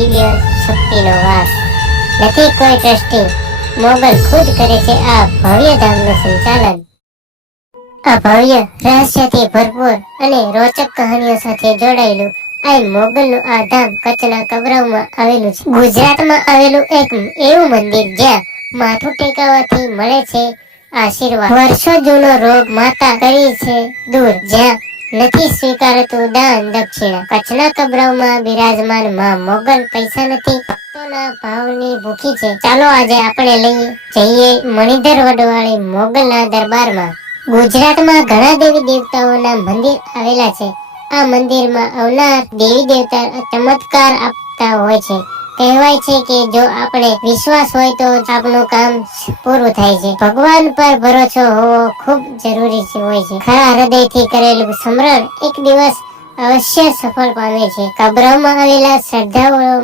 દિવ્ય શક્તિનો વાસ. નથી કોઈ ટ્રસ્ટી, મોગલ ખુદ કરે છે આ ભવ્ય ધામનું સંચાલન. આ ભવ્ય રહસ્યથી ભરપૂર અને રોચક કહાનીઓ સાથે જોડાયેલું આ મોગલનું આ ધામ કચ્છના કબરાઉમાં આવેલું છે. ગુજરાતમાં આવેલું એક એવું મંદિર જ્યાં માથું ટેકવવાથી મળે છે આશીર્વાદ. વર્ષો જૂનો રોગ માતા કરી છે દૂર, જ્યાં નથી સ્વીકારતું દાન દક્ષિણા. કચ્છના કબરાઉમાં બિરાજમાન માં મોગલ પૈસા નથી, ભક્તોના ભાવની ભૂખી છે. ચાલો આજે આપણે જઈએ મણિધર વડવાળી મોગલના દરબારમાં. ગુજરાતમાં ઘણા દેવી દેવતાઓના મંદિર આવેલા છે. આ મંદિરમાં આવનાર દેવી દેવતા ચમત્કાર આપતા હોય છે. કહેવાય છે કે જો આપણે વિશ્વાસ હોય તો આપણું કામ પૂરું થાય છે. ભગવાન પર ભરોસો હોવો ખૂબ જરૂરી હોય છે. ખરા હૃદયથી કરેલું સ્મરણ એક દિવસ અવશ્ય સફળ પામે છે. કબરમાં આવેલા શ્રદ્ધાળુઓ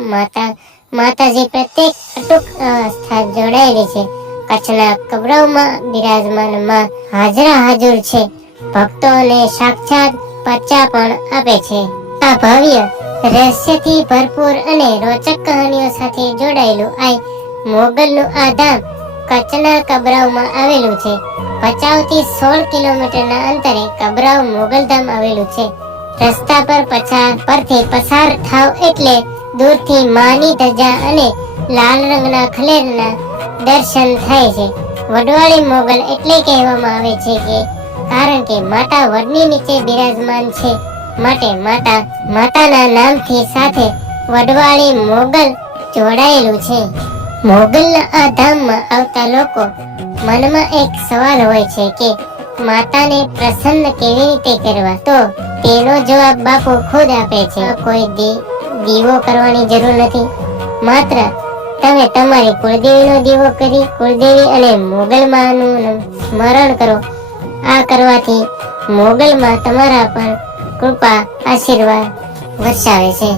માતાજી પ્રત્યેક અટૂટ આસ્થા જોડાયેલી છે. કચ્છના કબરાઓમાં બિરાજમાન માં હાજરા હાજર છે. ભક્તોને સાક્ષાત પચ્ચા પણ આપે છે. આ ભવ્ય રહસ્યથી ભરપૂર અને રોચક કહાનીઓ સાથે જોડાયેલું આ મોગલનું આ ધામ કચ્છના કબરાઉમાં આવેલું છે. ભચાઉથી 16 કિલોમીટરના અંતરે કબરાઉ મોગલધામ આવેલું છે. રસ્તા પરથી પસાર થાવ એટલે દૂરથી માની ધજા અને લાલ રંગના ખલેરના દર્શન થાય છે. વડવાળી મોગલ એટલે કહેવામાં આવે છે કે કારણ કે માતા વડની નીચે બિરાજમાન છે, માટે માતાના નામથી સાથે વડવાળી મોગલ જોડાયેલું છે. મોગલના આ ધામમાં આવતા લોકો મનમાં એક સવાલ હોય છે કે માતાને પ્રસન્ન કેવી રીતે કરવા? તો તેનો જવાબ બાપુ ખુદ આપે છે. કોઈ દીવો કરવાની જરૂર નથી, માત્ર તમે તમારી કુળદેવીનો દીવો કરી કુળદેવી અને મોગલમાનું સ્મરણ કરો. આ કરવાથી મોગલમાં તમારા પર કૃપા આશીર્વાદ વરસાવે છે.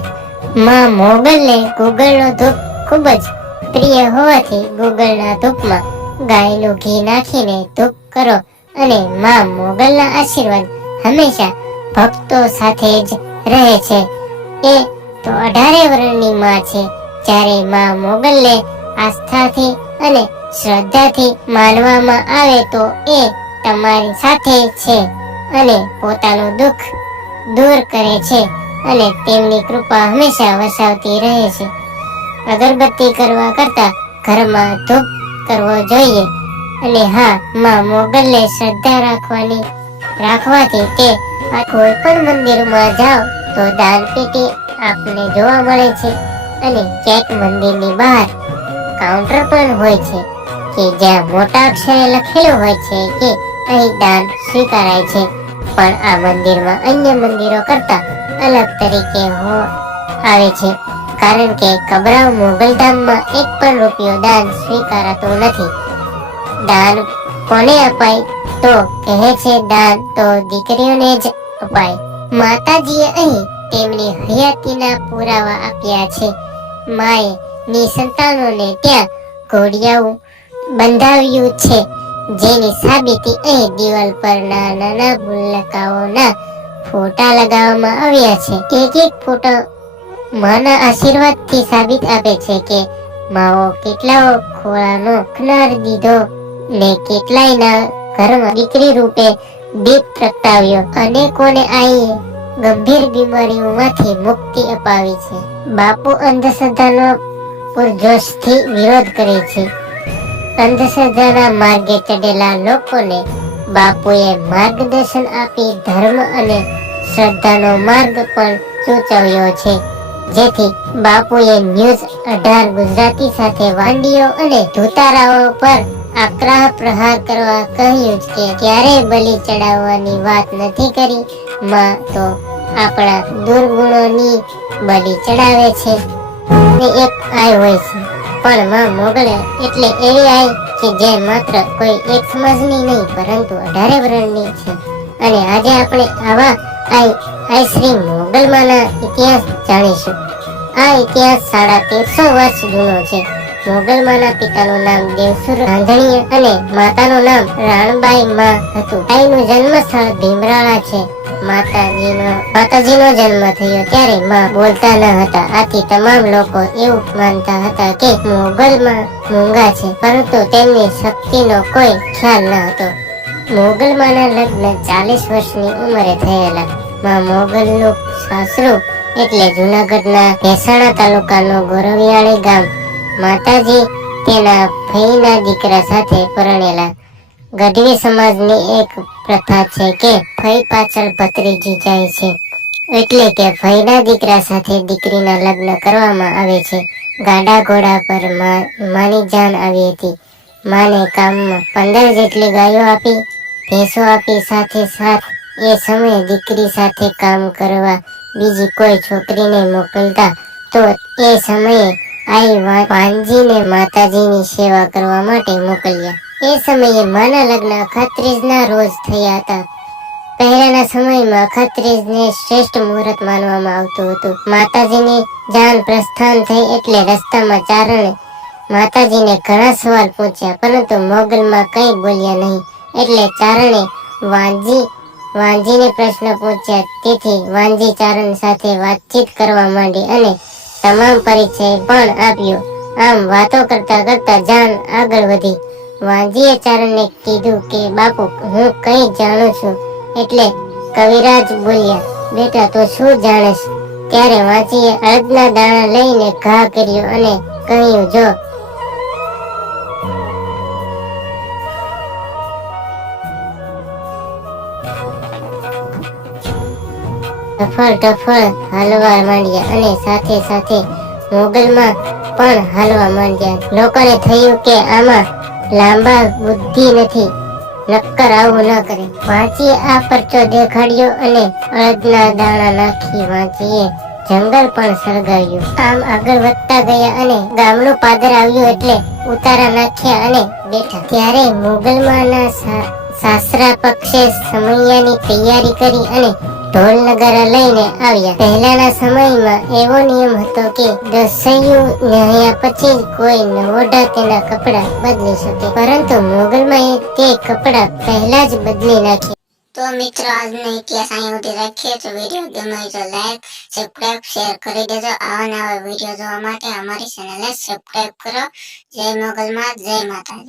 માં મોગલને ગુગળનો ધૂપ ખૂબ જ પ્રિય હોવાથી ગુગળના ધૂપમાં ગાયનું ઘી નાખીને ધૂપ કરો અને માં મોગલના આશીર્વાદ હંમેશા ભક્તો સાથે જ રહે છે. એ તો 18 વર્ષની માં છે. જ્યારે માં મોગલને આસ્થાથી અને શ્રદ્ધાથી માનવામાં આવે તો એ તમારી સાથે છે અને પોતાનું દુઃખ દૂર કરે છે અને તેમની કૃપા હંમેશા વરસાવતી રહે છે. અગરબત્તી કરવા કરતા ઘરમાં ધૂપ કરવો જોઈએ. અને હા, માં મોગલને શ્રદ્ધા રાખવાથી તે કોઈ પણ મંદિરમાં જાઓ તો દાન પેટી આપને જોવા મળે છે. અને ક્યાંક મંદિરની બહાર કાઉન્ટર પણ હોય છે કે જ્યાં મોટા અક્ષરે લખેલું હોય છે કે અહીં દાન સ્વીકારાય છે. પણ આ મંદિરમાં અન્ય મંદિરો કરતા અલગ તરીકે આવે છે, કારણ કે કબરાઉ મોગલધામમાં એક પણ રૂપિયો દાન સ્વીકારાતો નથી. દાન કોને અપાય? તો કહે છે દાન તો દીકરીઓને જ અપાય. માતાજીએ અહીં તેમની હયાતીના પુરાવા આપ્યા છે. માએ નિસંતાનોને ત્યાં ઘોડિયાઓ બંધાવ્યું છે, જેની સાબિતી અહીં દિવાલ પર નાના ભૂલકાઓના ફોટા લગાવવામાં આવ્યા છે. એક ફોટો માના આશીર્વાદથી સાબિત આપે છે કે માઓ કેટલાઓ ખોળાનો ખનાર દીધો ને કેટલાયના ઘરમાં દીકરી રૂપે દીપ પ્રગટાવ્યો. અનેકોને આઈ ગંભીર બીમારીઓમાંથી મુક્તિ અપાવી છે. બાપુ અંધશ્રદ્ધાનો પૂરજોશથી વિરોધ કરે છે. અંધશ્રદ્ધાના માર્ગે ચડેલા લોકોને બાપુએ માર્ગદર્શન આપી ધર્મ અને શ્રદ્ધાનો માર્ગ પણ સૂચવ્યો છે. જેથી બાપુએ ન્યૂઝ 18 ગુજરાતી સાથે વાંડીઓ અને ધુતારાઓ પર આકરા પ્રહાર કરવા કહ્યું કે ક્યારેય બલિ ચડાવવાની વાત નથી કરી. માં તો આપણા દુર્ગુણોની બલિ ચડાવે છે. એક આય હોય છે, પણ માં મોગલ એટલે એવી આય કે જે માત્ર કોઈ એક સમાજની નહીં પરંતુ 18 વર્ષની છે. અને આજે આપણે આવા આય શ્રી મોગલમાના ઇતિહાસ જાણીશું. આ ઇતિહાસ 1350 વર્ષ જૂનો છે. મોગલમાના પિતાનું નામ દેવસુર રાંધણીય અને માતાનું નામ રાણબાઈ માં હતું. આઈનું જન્મ સ્થળ ભીમરાળા છે. માતાજીનો જન્મ થયો ત્યારે માં બોલતા ન હતા. આથી તમામ લોકો એવું માનતા હતા કે મોગલમાં મૂંગા છે, પરંતુ તેમની શક્તિનો કોઈ ખ્યાલ ન હતો. મોગલમાના લગ્ન 40 વર્ષની ઉંમરે થયેલા. માં મોગલનું સાસરું એટલે જૂનાગઢના મહેસાણા તાલુકાનું ગોરવિયાળી ગામ. માતાજી તેના ફઈના દીકરા સાથે પરણેલા. ગઢવી સમાજની એક પ્રથા છે કે ફઈ પાછળ ભત્રીજી જાય છે, એટલે કે ફઈના દીકરા સાથે દીકરીના લગ્ન કરવામાં આવે છે. ગાડા ઘોડા પર માની જાન આવી હતી. માને કામમાં 15 જેટલી ગાયો આપી, ભેંસો આપી. સાથે સાથ એ સમયે દીકરી સાથે કામ કરવા બીજી કોઈ છોકરીને મોકલતા તો એ સમયે આઈ વાંજીને માતાજીની સેવા કરવા માટે મોકલ્યા. એ સમયે માના લગ્ન અખાત્રીજના રોજ થયા હતા. પહેલાના સમયમાં અખાત્રીજને શ્રેષ્ઠ મુહૂર્ત માનવામાં આવતું હતું. માતાજીની જાન પ્રસ્થાન થઈ એટલે રસ્તામાં ચારણે માતાજીને ઘણા સવાલ પૂછ્યા, પરંતુ મોગલમાં કંઈ બોલ્યા નહીં. એટલે ચારણે વાંજીને પ્રશ્ન પૂછ્યા. તેથી વાંજી ચારણ સાથે વાતચીત કરવા માંડી અને તમામ પરિચય પણ આપ્યો. આમ વાતો કરતા કરતા જાન આગળ વધી. વાંજીએ ચારણને કીધું કે બાપુ, હું કંઈ જાણું છું. એટલે કવિરાજ બોલ્યા, બેટા તો શું જાણેશ? ત્યારે વાંચીએ અડદના દાણા લઈને ઘા કર્યો અને કહ્યું, જો ટફળ હાલવા માંડ્યા અને સાથે સાથે મોગલમાં પણ હાલવા માંડ્યા. લોકોને થયું કે આમાં લાંબા બુદ્ધિ નથી, નક્કર આવું ન કરે. વાંચીએ આ પરચો દેખાડ્યો અને અડદના દાણા નાખી વાંચીએ જંગલ પણ સળગાવ્યું. આમ આગળ વધતા ગયા અને ગામનું પાદર આવ્યું એટલે ઉતારા નાખ્યા અને બેઠા. ત્યારે મોગલમાના સાસરા પક્ષે સમૈયાની તૈયારી કરી અને ઢોલ નગારા લઈને આવ્યા. પહેલાના સમયમાં એવો નિયમ હતો કે દસૈયું નહાયા પછી જ કોઈ નવોઢા તેના કપડા બદલી શકે, પરંતુ મોગલમાં તે કપડા પહેલા જ બદલી નાખ્યા. તો મિત્રો, આજનો ઇતિહાસ અહીં સુધી રાખીએ. તો વિડીયો ગમે તો લાઈક, સબસ્ક્રાઇબ, શેર કરી દેજો. આવા નવા વિડીયો જોવા માટે અમારી ચેનલને સબસ્ક્રાઇબ કરો. જય મોગલમાં, જય માતાજી.